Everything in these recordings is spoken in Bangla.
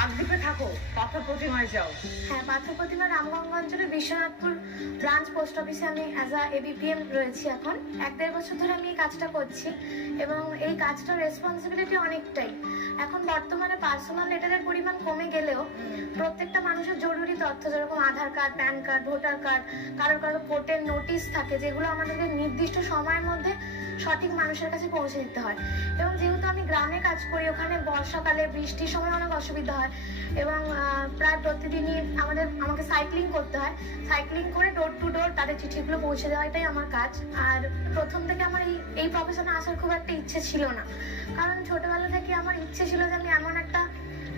কাকদ্বীপে থাকো, পাথর প্রতিমায় যাও। হ্যাঁ, পাথর প্রতিমা রামগঙ্গ অঞ্চলে বিশ্বনাথপুর ব্রাঞ্চ পোস্ট অফিসে আমি অ্যাজ আ এবিপিএম রয়েছি এখন। 1-1.5 বছর ধরে আমি এই কাজটা করছি এবং এই কাজটার রেসপন্সিবিলিটি অনেকটাই। এখন বর্তমানে পার্সোনাল লেটারের পরিমাণ কমে গেলেও প্রত্যেকটা মানুষের জরুরি তথ্য, যেরকম Aadhaar card, PAN card, voter card, কারোর কোর্টের নোটিশ থাকে, যেগুলো আমাদেরকে নির্দিষ্ট সময়ের মধ্যে সঠিক মানুষের কাছে পৌঁছে দিতে হয়। এবং যেহেতু আমি গ্রামে কাজ করি, ওখানে বর্ষাকালে বৃষ্টির সময় অনেক অসুবিধা হয় এবং প্রায় প্রতিদিনই আমাকে সাইক্লিং করতে হয়। সাইক্লিং করে ডোর টু ডোর তাদের চিঠিগুলো পৌঁছে দেওয়া, এটাই আমার কাজ। আর প্রথম থেকে আমার এই প্রফেশনে আসার খুব একটা ইচ্ছে ছিল না, কারণ ছোটবেলা থেকে আমার ইচ্ছে ছিল যে আমি এমন একটা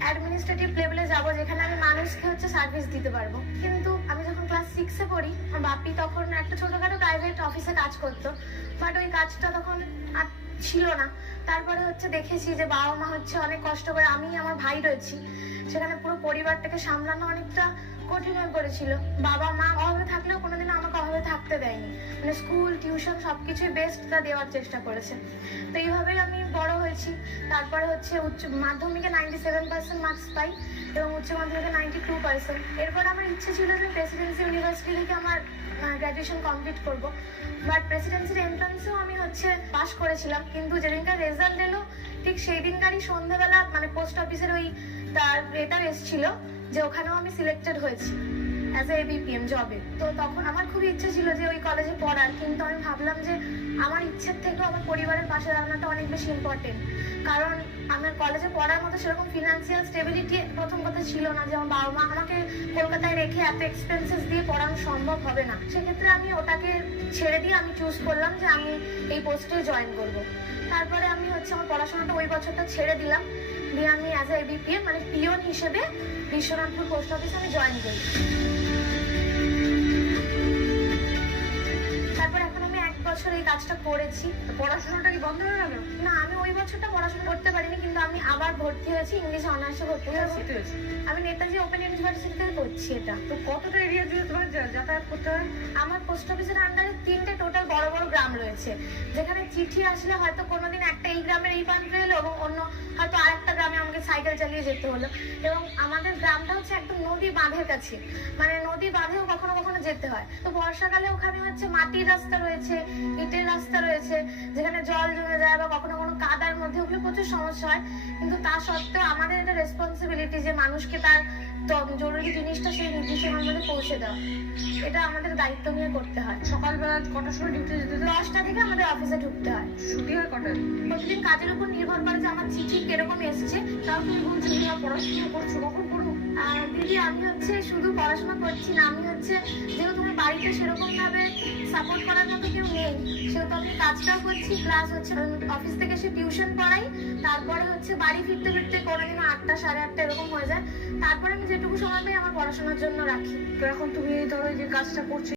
অ্যাডমিনিস্ট্রেটিভ লেভেলে যাব যেখানে আমি মানুষকে সার্ভিস দিতে পারবো। কিন্তু আমি যখন ক্লাস 6-এ পড়ি, আমার বাপি তখন একটা ছোটখাটো প্রাইভেট অফিসে কাজ করতো, বাট ওই কাজটা তখন আর ছিল না। তারপরে দেখেছি যে বাবা মা অনেক কষ্ট করে, আমি আমার ভাই রয়েছি, সেখানে পুরো পরিবারটাকে সামলানো অনেকটা কঠিন হয়ে পড়েছিল। বাবা মা অভাবে থাকলেও কোনোদিনও আমাকে অভাবে থাকতে দেয়নি, মানে স্কুল টিউশন সবকিছুই বেস্টটা দেওয়ার চেষ্টা করেছে। তো এইভাবেই আমি বড় হয়েছি। তারপরে উচ্চ মাধ্যমিকে 97% মার্কস পাই এবং উচ্চ মাধ্যমিকে 92%। এরপর আমার ইচ্ছে ছিল যে প্রেসিডেন্সি ইউনিভার্সিটি থেকে আমার গ্র্যাজুয়েশন কমপ্লিট করব, বাট প্রেসিডেন্সির এন্ট্রান্সেও আমি পাস করেছিলাম। কিন্তু যেদিনকার রেজাল্ট এলো ঠিক সেই দিনকারই সন্ধ্যাবেলা মানে পোস্ট অফিসের তার এটা এসেছিল যে ওখানেও আমি সিলেক্টেড হয়েছি অ্যাজ এ এবিপিএম জবে। তো তখন আমার খুবই ইচ্ছে ছিল যে ওই কলেজে পড়ার, কিন্তু আমি ভাবলাম যে আমার ইচ্ছের থেকেও আমার পরিবারের পাশে দাঁড়ানোটা অনেক বেশি ইম্পর্টেন্ট। কারণ আমার কলেজে পড়ার মতো সেরকম ফিনান্সিয়াল স্টেবিলিটি প্রথম কথা ছিল না, যে আমার বাবা মা আমাকে কলকাতায় রেখে এত এক্সপেন্সেস দিয়ে পড়ানো সম্ভব হবে না। সেক্ষেত্রে আমি ওটাকে ছেড়ে দিয়ে আমি চুজ করলাম যে আমি এই পোস্টে জয়েন করব। তারপরে আমি আমার পড়াশোনাটা ওই বছরটা ছেড়ে দিলাম, দিয়ে আমি অ্যাজ এ এবিপিএম মানে পিওন হিসেবে বিশ্বনাথপুর পোস্ট অফিসে আমি জয়েন করি। তারপর এখন আমি 1 বছর এই কাজটা করেছি। পড়াশোনাটা কি বন্ধ হয়ে গেল? না, আমি ওই বছরটা পড়াশোনা করতে পারিনি, কিন্তু আমি আবার ভর্তি হয়েছি ইংলিশ অনার্সে ভর্তি হয়েছি। আমি নেতাজি ওপেন ইউনিভার্সিটি থেকে করছি এটা। তো কতটা এরিয়া জুড়ে তোমার যাতায়াত করতে হয়? আমার পোস্ট অফিসের আন্ডারে 3টে টোটাল বড় বড় গ্রাম রয়েছে, যেখানে চিঠি আসলে হয়তো কোনোদিন একটা এই গ্রামের এই প্রান্তে এলো এবং অন্য হয়তো আরেকটা গ্রামে আমাকে সাইকেল চালিয়ে যেতে হলো। এবং আমাদের গ্রামটা একদম নদী বাঁধের কাছে, মানে নদী বাঁধেও কখনো কখনো যেতে হয়। তো বর্ষাকালে ওখানে মাটির রাস্তা রয়েছে, ইটের রাস্তা রয়েছে, যেখানে জল জমে যায় বা কখনো কখনো কাদার মধ্যে, ওগুলো প্রচুর সমস্যা হয়। কিন্তু তা সত্ত্বেও আমাদের এটা রেসপন্সিবিলিটি যে মানুষকে তার জরুরি জিনিসটা সেই নির্দিষ্ট সময়ের মধ্যে পৌঁছে দেওয়া, এটা আমাদের দায়িত্ব নিয়ে করতে হয়। সকালবেলা কটার সময় ডিউটি যেতে? 10টা থেকে আমাদের অফিসে ঢুকতে হয়। ছুটি হয় কটায়? প্রতিদিন কাজের উপর নির্ভর করে যে আমার চিঠি কিরকম এসছে। তাও তুমি বলছো যে পড়াশোনা করছো, কখন পড়ো? দিদি, আমি শুধু পড়াশোনা করছি না, আমি যেহেতু আমার বাড়িতে সেরকম ভাবে সাপোর্ট করার মতো কেউ নেই, সেহেতু আমি কাজটাও করছি, প্লাস অফিস থেকে এসে টিউশন পড়াই। তারপরে বাড়ি ফিরতে ফিরতে কোনোদিন 8টা 8:30 এরকম হয়ে যায়। তারপরে আমি যেটুকু সময় পাই আমার পড়াশোনার জন্য রাখি। তো এখন তুমি এই ধরো যে কাজটা করছো,